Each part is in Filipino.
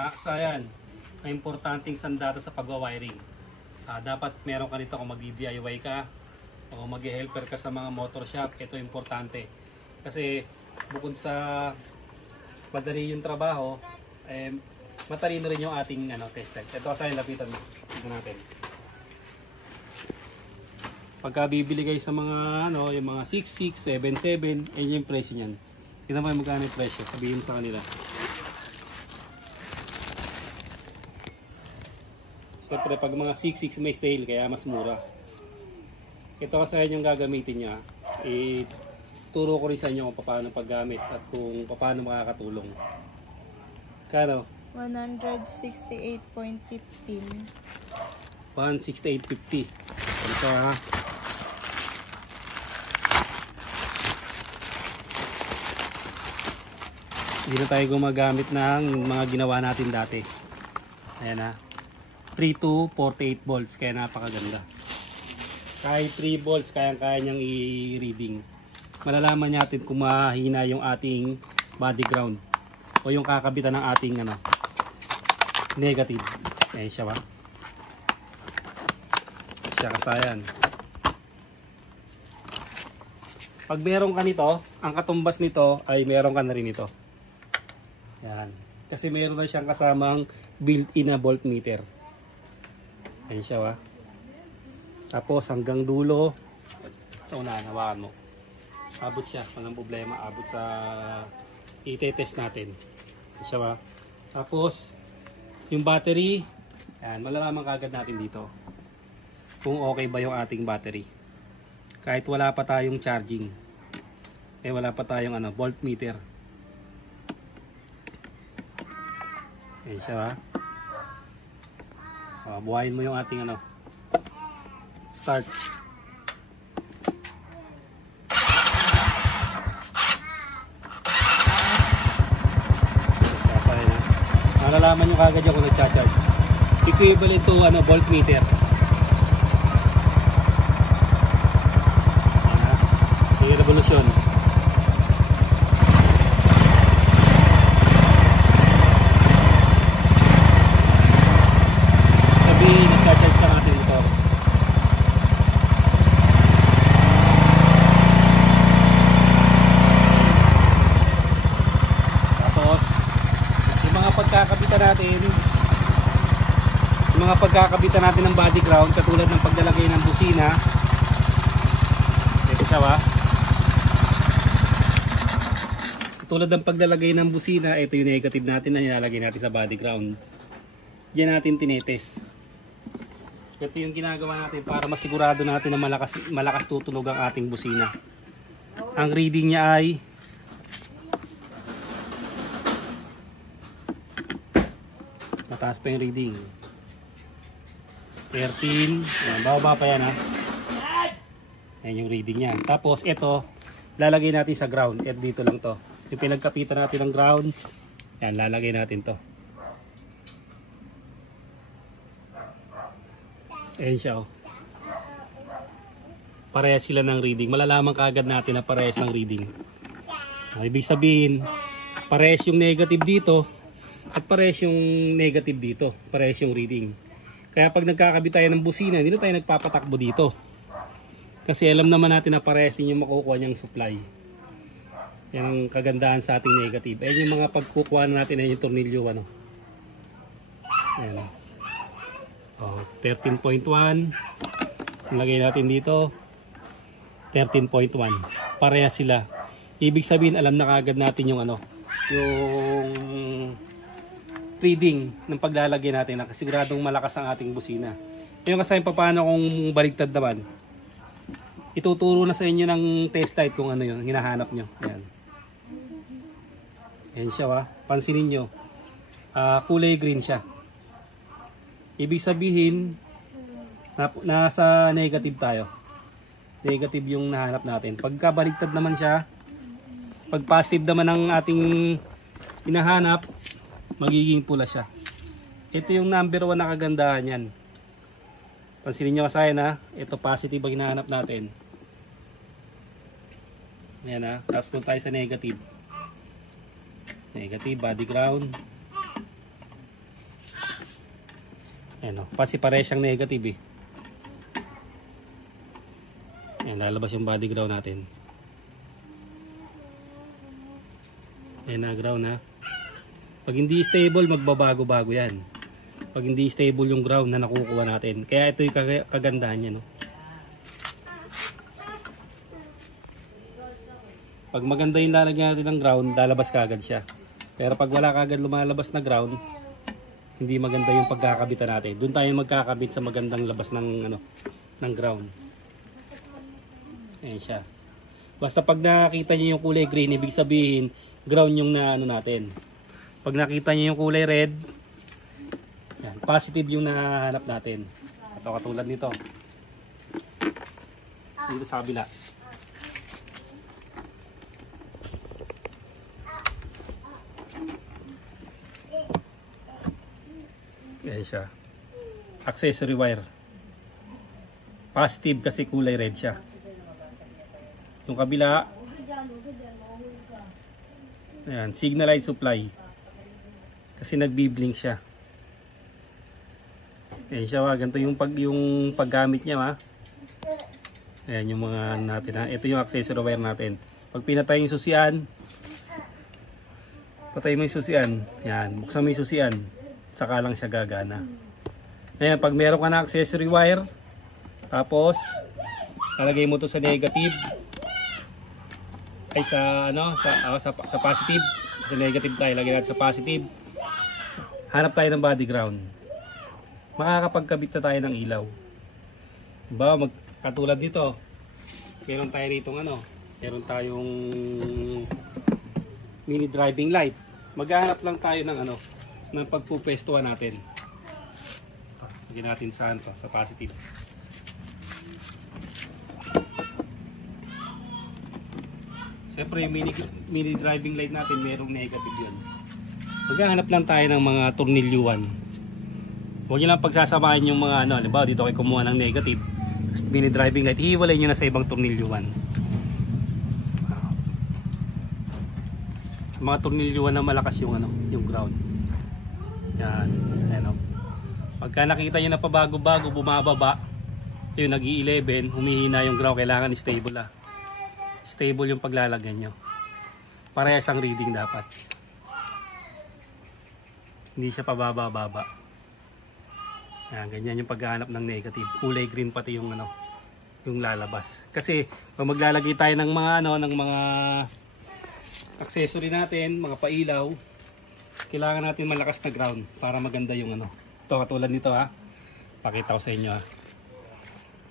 Ayan, ang importanteng sandata sa pagwa-wiring. Dapat meron ka nito kung mag-DIY ka o mag-helper ka sa mga motor shop. Ito importante. Kasi bukod sa madali yung trabaho, matalino rin yung ating test drive. Ito kasi lapitan mo. Tignan natin. Pagka bibili kayo sa mga yung mga 66, 77, ayun yung presyo niyan. Tingnan mo magkano yung presyo, sabihin mo sa kanila. Siyempre pag mga 66 may sale kaya mas mura. Ito kasi yung gagamitin niya. Turo ko rin sa inyo kung paano paggamit at kung paano makakatulong. Kano? 168.15. 168.50. Ito ha. Hindi na tayo gumagamit ng mga ginawa natin dati. Ayan ha. 3 to 48 volts kaya napakaganda. Kahit 3 volts kaya niyang i-reading. Malalaman natin kung mahina yung ating body ground o yung kakabitan ng ating negative. Ayan siya ba? Siya kasayan. Pag meron ka nito, ang katumbas nito ay meron ka na rin ito. Yan. Kasi meron na siyang kasamang built-in na voltmeter. Ayan siya ba? Tapos hanggang dulo, sa unahan, hawakan mo. Abot siya, walang problema. Abot sa i-test natin. Ayan siya ba? Tapos, yung battery, yan, malalaman kagad natin dito kung okay ba yung ating battery. Kahit wala pa tayong charging. Wala pa tayong voltmeter. Ayan siya ba? Buhayin mo yung ating start. Malalaman nyo kagad yung kung nag-charge. Equivalent to voltmeter. Yung revolution. Sabihin, nag-charge lang natin ito. Tapos, yung mga pagkakabitan natin ng body ground, katulad ng paglalagay ng busina. Ito siya ba? Katulad ng paglalagay ng busina, ito yung negative natin na nilalagay natin sa body ground. Diyan natin tinetest. Ito yung ginagawa natin para masigurado natin na malakas tutunog ang ating busina. Ang reading niya ay mataas pa yung reading. 13. Ayan, bababa pa yan ha. Ayan yung reading niya. Tapos ito, lalagay natin sa ground. At dito lang to. Yung pinagkapitan natin ng ground, ayan, lalagay natin to. Ayan siya oh. Parehas sila ng reading. Malalaman kaagad natin na parehas ng reading. Ibig sabihin, parehas yung negative dito at parehas yung negative dito. Parehas yung reading. Kaya pag nagkakabit tayo ng busina, hindi na tayo nagpapatakbo dito. Kasi alam naman natin na parehas din yung makukuha niyang supply. Yan ang kagandahan sa ating negative. Ayan yung mga pagkukuha natin, ayan yung tornilyo. Ayan. 13.1. Lagay natin dito. 13.1. Parehas sila. Ibig sabihin, alam na kagad natin yung yung reading ng paglalagay natin na kasiguradong malakas ang ating busina. Yung kasi paano kung baligtad naman, ituturo na sa inyo ng test light kung ano yun, hinahanap nyo. Ayan. Ayan siya ha. Pansinin nyo. Kulay green siya. Ibig sabihin, nasa negative tayo. Negative yung nahanap natin. Pagka baligtad naman siya, pag positive naman ang ating hinahanap, magiging pula siya. Ito yung number 1 na kagandahan yan. Pansinin nyo kasi na, ito positive ang hinahanap natin. Ayan ha. Tapos kung tayo sa negative. Negative, body ground. Ayan o, kasi pare siyang negative eh. Ayan, lalabas yung body ground natin. Ayan na, ground na. Pag hindi stable, magbabago-bago yan. Pag hindi stable yung ground na nakukuha natin. Kaya ito yung kagandahan niya, no? Pag maganda yung lalagyan natin ng ground, lalabas kagad siya. Pero pag wala kagad lumalabas na ground, hindi maganda yung pagkakabitan natin. Doon tayo magkakabit sa magandang labas ng ng ground. Ayan siya. Basta pag nakita niyo yung kulay green, ibig sabihin ground yung natin. Pag nakita niyo yung kulay red, yan, positive yung nahanap natin. Ito katulad nito. Dito sa kabila. Ayan siya. Accessory wire. Positive kasi kulay red siya. Yung kabila, ayan, signal light supply. Kasi nagbi-blink siya. Ayan siya, ganito yung paggamit niya, ha. Ayan yung mga natin, ha. Ito yung accessory wire natin. Pag pinatay yung susian, patay mo yung susian. Ayan, buksan mo yung susian. Saka lang siya gagana. Ayan, pag meron ka na accessory wire, tapos lalagay mo to sa negative, ay sa positive. Sa negative tayo, lagay natin sa positive. Hanap tayo ng body ground. Makakapagkabit na tayo ng ilaw. Diba, katulad dito, meron tayo rito meron tayong mini driving light. Maghahanap lang tayo ng pagpupwestuhan natin. Lagyan natin sa positive. Siyempre yung mini driving light natin merong negative yun. Maghahanap lang tayo ng mga tornilyuhan. Huwag nyo lang pagsasamahin yung mga halimbawa dito kayo kumuha ng negative, mini driving light, hiwalay nyo na sa ibang tornilyuhan. Mga tornilyuhan na malakas yung yung ground. Yan, ayan o. Pagka nakita nyo na pabago-bago, bumababa, yung nag-i-11, humihina yung ground, kailangan stable stable yung paglalagyan nyo. Parehas ang reading dapat. Hindi siya pababa-baba. Yan, ganyan yung paghahanap ng negative. Kulay green pati yung yung lalabas. Kasi pag maglalagay tayo ng mga ng mga accessory natin, mga pailaw, kailangan natin malakas na ground para maganda yung Ito katulad nito, ha. Pakita ko sa inyo, ha.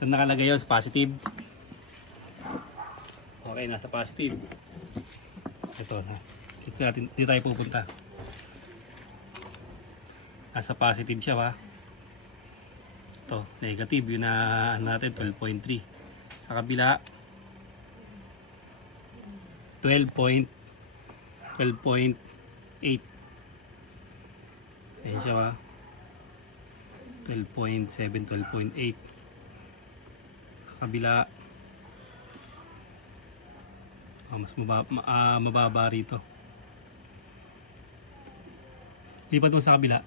Saan nakalagay yun? Positive. Okay, nasa positive. Ito, ha. Dito tayo pupunta. Nasa positive siya, ha. Ito, negative. Yun na natin, 12.3. Sa kabila, 12.8. Ayan siya, ha. 12.7, 12.8. Kabila, mas mababa rito. Lipat mo sa kabila.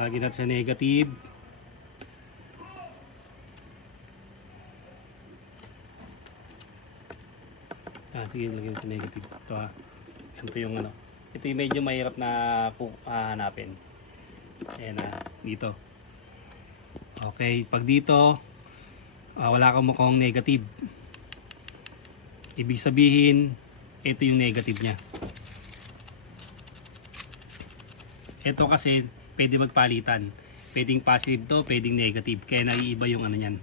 Lagyan natin sa negative. Sige, lagyan sa negative. Ito, ha. Ito yung ito yung medyo mahirap na hanapin. Ayan na, dito. Okay, pag dito wala kang mukhang negative, ibig sabihin ito yung negative nya. Ito kasi pwede magpalitan, pwedeng positive to, pwedeng negative, kaya naiiba yung nyan.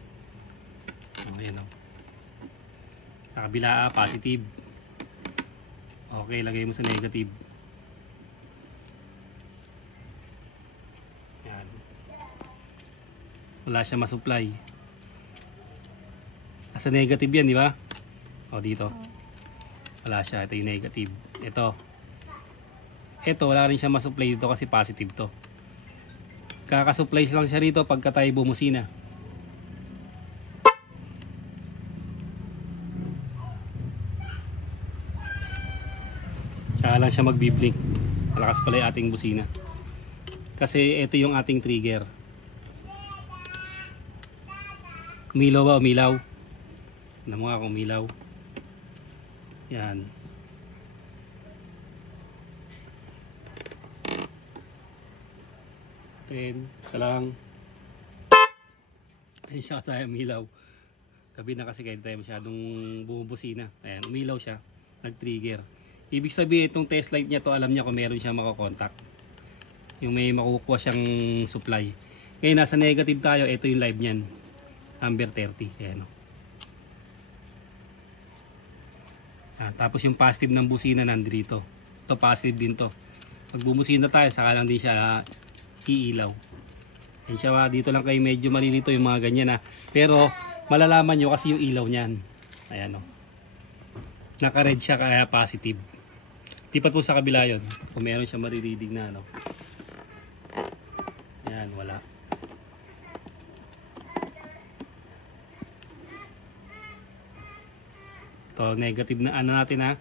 Ayan o. Sa kabila, positive. Okay, lagay mo sa negative. Yan. Wala siya masupply. Nasa negative yan, di ba? O, dito. Wala siya. Ito yung negative. Ito, wala rin siya masupply dito kasi positive to. Kakasupply lang siya rito pagka tayo bumusina. Tsaka lang siya magbiblink. Malakas pala yung ating busina. Kasi ito yung ating trigger. Umilaw ba? Umilaw. Ano mo nga kung umilaw. Yan. Isa lang. Ayun siya tayo umilaw. Gabi na kasi kahit tayo masyadong bumubusina. Ayan, umilaw siya. Nag-trigger. Ibig sabihin itong test light niya to, alam niya kung meron siyang makokontak. Yung may makukuha siyang supply. Ngayon nasa negative tayo, ito yung live niyan. Number 30. Ayan o. Tapos yung positive ng busina nandito. Ito positive din to. Pag bumusina tayo, saka lang din siya iilaw. Ayan siya, dito lang kayo medyo malilito yung mga ganyan ha. Pero malalaman nyo kasi yung ilaw niyan. Ayan o. Naka-red siya kaya positive. Lipat po sa kabila yun. Kung meron siya mariridig na ano. Ayan, wala. Ito, negative na ano natin ha.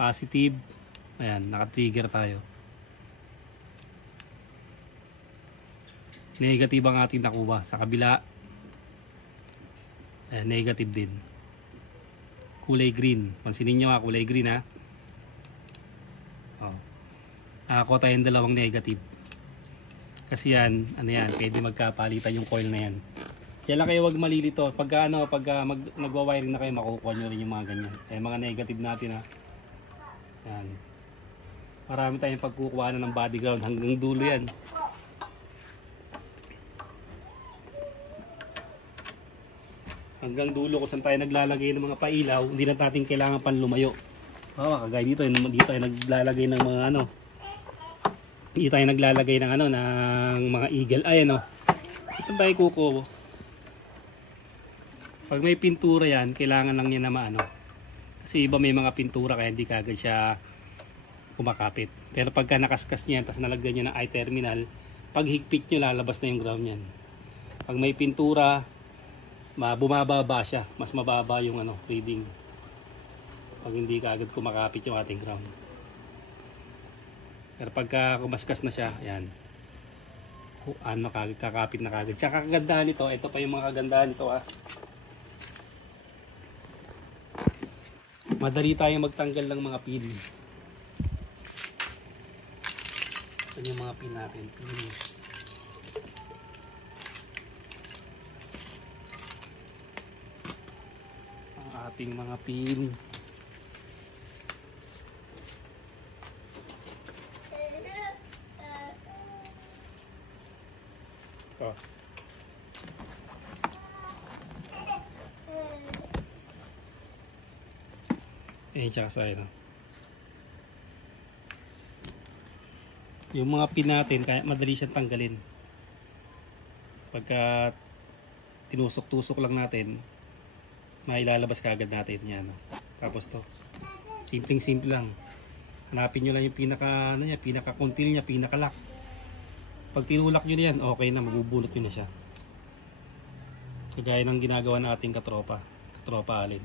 Positive. Ayan, naka-trigger tayo. Negative ang ating nakuha. Sa kabila, negative din. Kulay green. Pansinin nyo ha, kulay green ha. Nakakuha tayong dalawang negative. Kasi yan, ano yan, pwede magkapalitan yung coil na yan. Kaya lang kayo wag malilito. Pagka nagwa-wiring na kayo, makukuha nyo rin yung mga ganyan. Mga negative natin ha. Yan. Marami tayong pagkukuha na ng body ground hanggang dulo yan. Hanggang dulo kung saan tayo naglalagay ng mga pailaw, hindi na natin kailangan pan lumayo. Kagaya dito tayo naglalagay ng mga ano. Dito tayo naglalagay ng ano ng mga eagle eye ano. Ito tayo kuko. Pag may pintura yan, kailangan lang niya na maano. Kasi iba may mga pintura kaya hindi kagad siya kumakapit. Pero pagka nakaskas niya tapos nalagyan niya ng eye terminal, pag higpit niyo lalabas na yung ground niyan. Pag may pintura, bumababa siya, mas mababa yung ano, reading pag hindi kaagad kumakapit yung ating ground. Pero pagka kumaskas na siya, ayan, ano, kakapit na kaagad. Tsaka kagandahan nito, ito pa yung mga kagandahan nito madali tayong magtanggal ng mga pin. Ito yung mga pin natin, ating mga pin. Ito. Siya sa ito. Yung mga pin natin, kaya madali siyang tanggalin. Pagka tinusok-tusok lang natin, mailalabas kaagad natin yan. Tapos to, simpleng-simple lang. Hanapin nyo lang yung pinaka ano niya, pinaka-contil niya, pinaka-lock. Pag tinulak nyo na yan, okay na, magbubulot nyo na siya. Kagaya ng ginagawa nating katropa alin.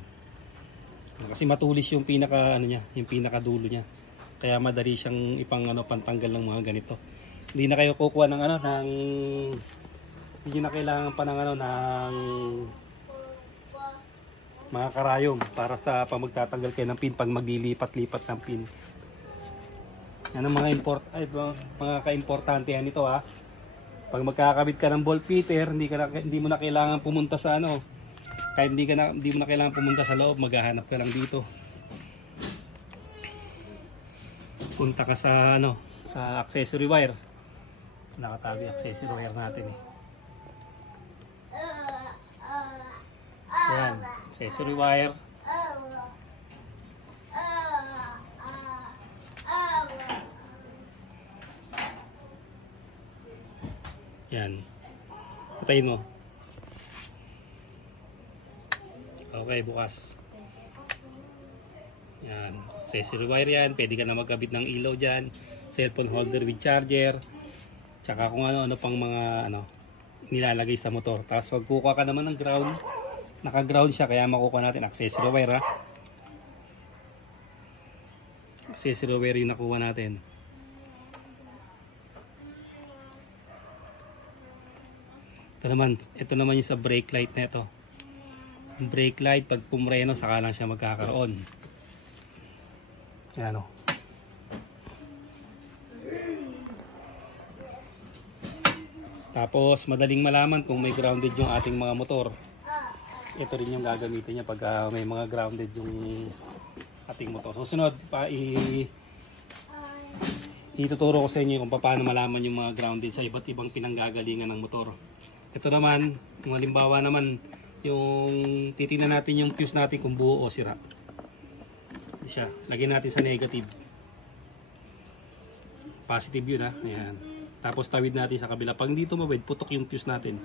Kasi matulis yung pinaka ano niya, yung pinaka-dulo niya. Kaya madali siyang pantanggal ng mga ganito. Hindi na kayo kukuha ng hindi na kailangan pa ng ng mga karayom para sa magtatanggal kayo ng pin pag maglilipat-lipat ng pin. Yan ang mga ka-importante nito ha. Pag magkakabit ka ng ball fitter, hindi mo na kailangan pumunta sa ano. Kahit hindi mo na kailangan pumunta sa loob, maghahanap ka lang dito. Punta ka sa sa accessory wire. Nakatabi accessory wire natin Yan, accessory wire. Yan. Patayin mo. Okay, bukas. Yan, accessory wire yan. Pwede ka na magkabit ng ilaw dyan. Cellphone holder with charger. Tsaka kung ano pang mga nilalagay sa motor. Tapos pag kukuha ka naman ng ground, naka-ground siya kaya makukuha natin accessory wire ha. Accessory wire yung nakuha natin. Ito naman yung sa brake light na ito. Yung brake light, pag pumreno, saka lang siya magkakaroon. Yan o. Tapos madaling malaman kung may grounded yung ating mga motor. Ito rin yung gagamitin niya pag may mga grounded yung ating motor. Susunod, ituturo ko sa inyo kung paano malaman yung mga grounded sa iba't ibang pinanggagalingan ng motor. Ito naman, kung halimbawa naman, yung titingnan natin yung fuse natin kung buo o sira. Siya, lagyan natin sa negative. Positive yun ha. Ayan. Tapos tawid natin sa kabila. Pag hindi tumawid, putok yung fuse natin.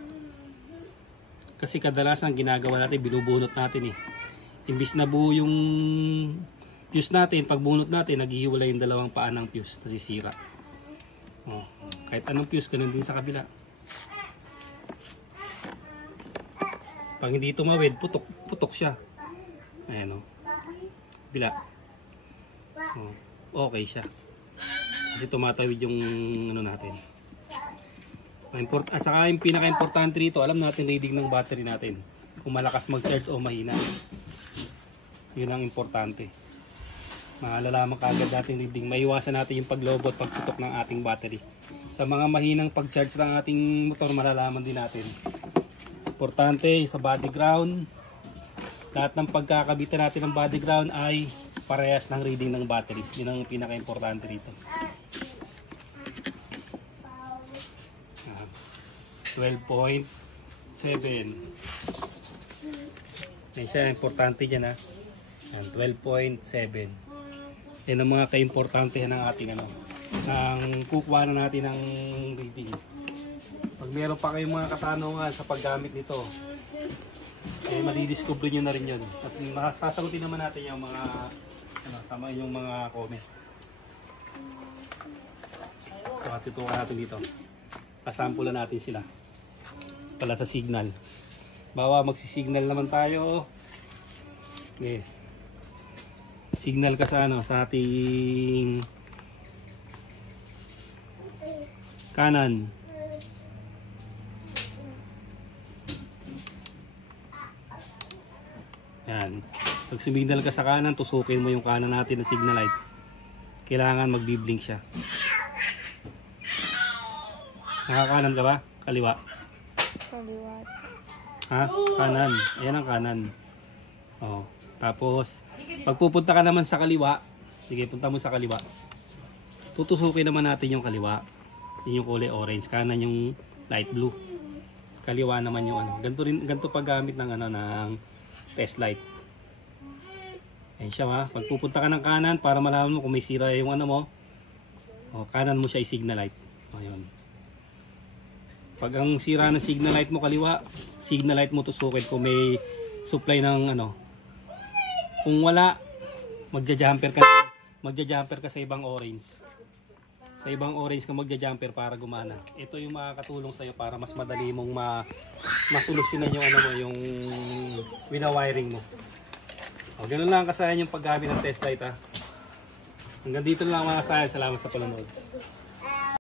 Kasi kadalasan ginagawa natin, binubunot natin eh. Imbis na buo yung fuse natin, pag bunot natin, naghihiwalay yung dalawang paa ng fuse, nasisira. Oh, kahit anong fuse, ganun din sa kabila. Pag hindi tumawid, putok siya. Ayan o. Bila. Oh, okay siya. Kasi tumatawid yung ano natin. At saka yung pinaka-importante rito, alam natin reading ng battery natin. Kung malakas mag-charge o mahina. Yun ang importante. Malalaman kaagad natin reading. Maiwasan natin yung paglobot, pagputok ng ating battery. Sa mga mahinang pag-charge ng ating motor, malalaman din natin. Importante sa body ground. Lahat ng pagkakabitan natin ng body ground ay parehas ng reading ng battery. Yun ang pinaka-importante rito. 12.7. Yan siya, importante dyan ha. 12.7. Yan ang mga ka-importante ng ating ano, ang kukuha na natin ng reading. Pag meron pa kayong mga katanungan sa paggamit nito, eh madidiscover nyo na rin yun. At masasagutin naman natin yung mga sama yung mga comment. So, tutukan natin dito. Pasampulan natin sila. Pala sa signal. Bawa magsisignal naman tayo. Okay. Signal ka sa ano, sa ating kanan. Yan. Pag sumignal ka sa kanan, tusukin mo yung kanan natin ng signal light. Kailangan magbi-blink siya. Nakakanan ka ba? Kaliwa? Kaliwa. Ha? Kanan. Ayan ang kanan. Oh. Tapos, pag pupunta ka naman sa kaliwa, sige, punta mo sa kaliwa. Tutusukin naman natin yung kaliwa. Yun yung kulay orange. Kanan yung light blue. Kaliwa naman yung ano. Ganito paggamit ng ano, ng test light. Ayan siya ha. Pag pupunta ka ng kanan, para malaman mo kung may sira yung ano mo, oh, kanan mo siya i-signal light. Ayun. Pag ang sira ng signal light mo kaliwa, signal light mo tusukin kung may supply ng ano. Kung wala, magja-jumper ka sa ibang orange. Sa ibang orange ka magja-jumper para gumana. Ito yung makakatulong sa iyo para mas madali mong masolusyonan yung ano mo, yung wina-wiring mo. O, ganoon lang kasayan yung paggamit ng test light ha. Hanggang dito lang mga kasayan. Salamat sa panonood.